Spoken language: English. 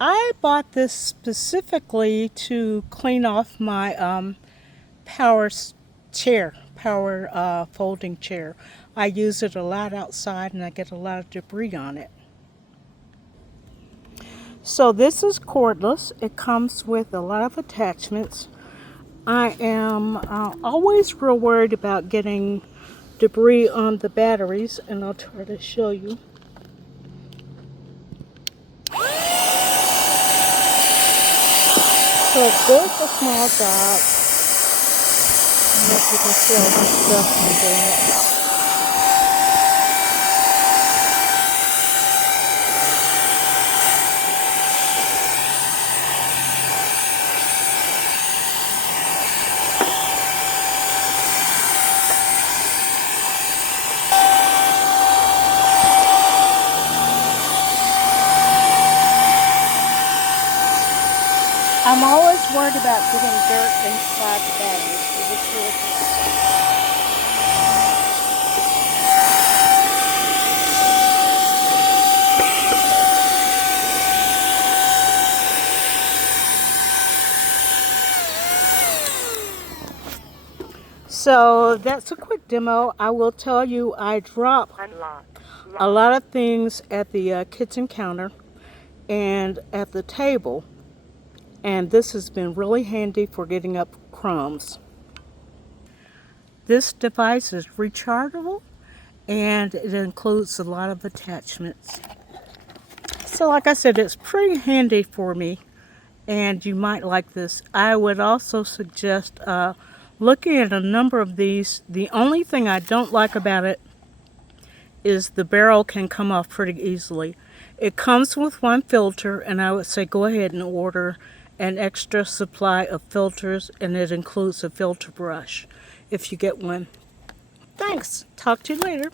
I bought this specifically to clean off my power folding chair. I use it a lot outside and I get a lot of debris on it. So this is cordless. It comes with a lot of attachments. I am always real worried about getting debris on the batteries, and I'll try to show you. So it's good for small jobs. And as you can see all the stuff I'm doing. I'm always worried about getting dirt inside the batteries. So this really helps. So that's a quick demo. I will tell you I drop a lot of things at the kitchen counter and at the table, and this has been really handy for getting up crumbs. This device is rechargeable and it includes a lot of attachments. So like I said, it's pretty handy for me and you might like this. I would also suggest looking at a number of these. The only thing I don't like about it is the barrel can come off pretty easily. It comes with one filter, and I would say go ahead and order an extra supply of filters, and it includes a filter brush if you get one. Thanks. Talk to you later.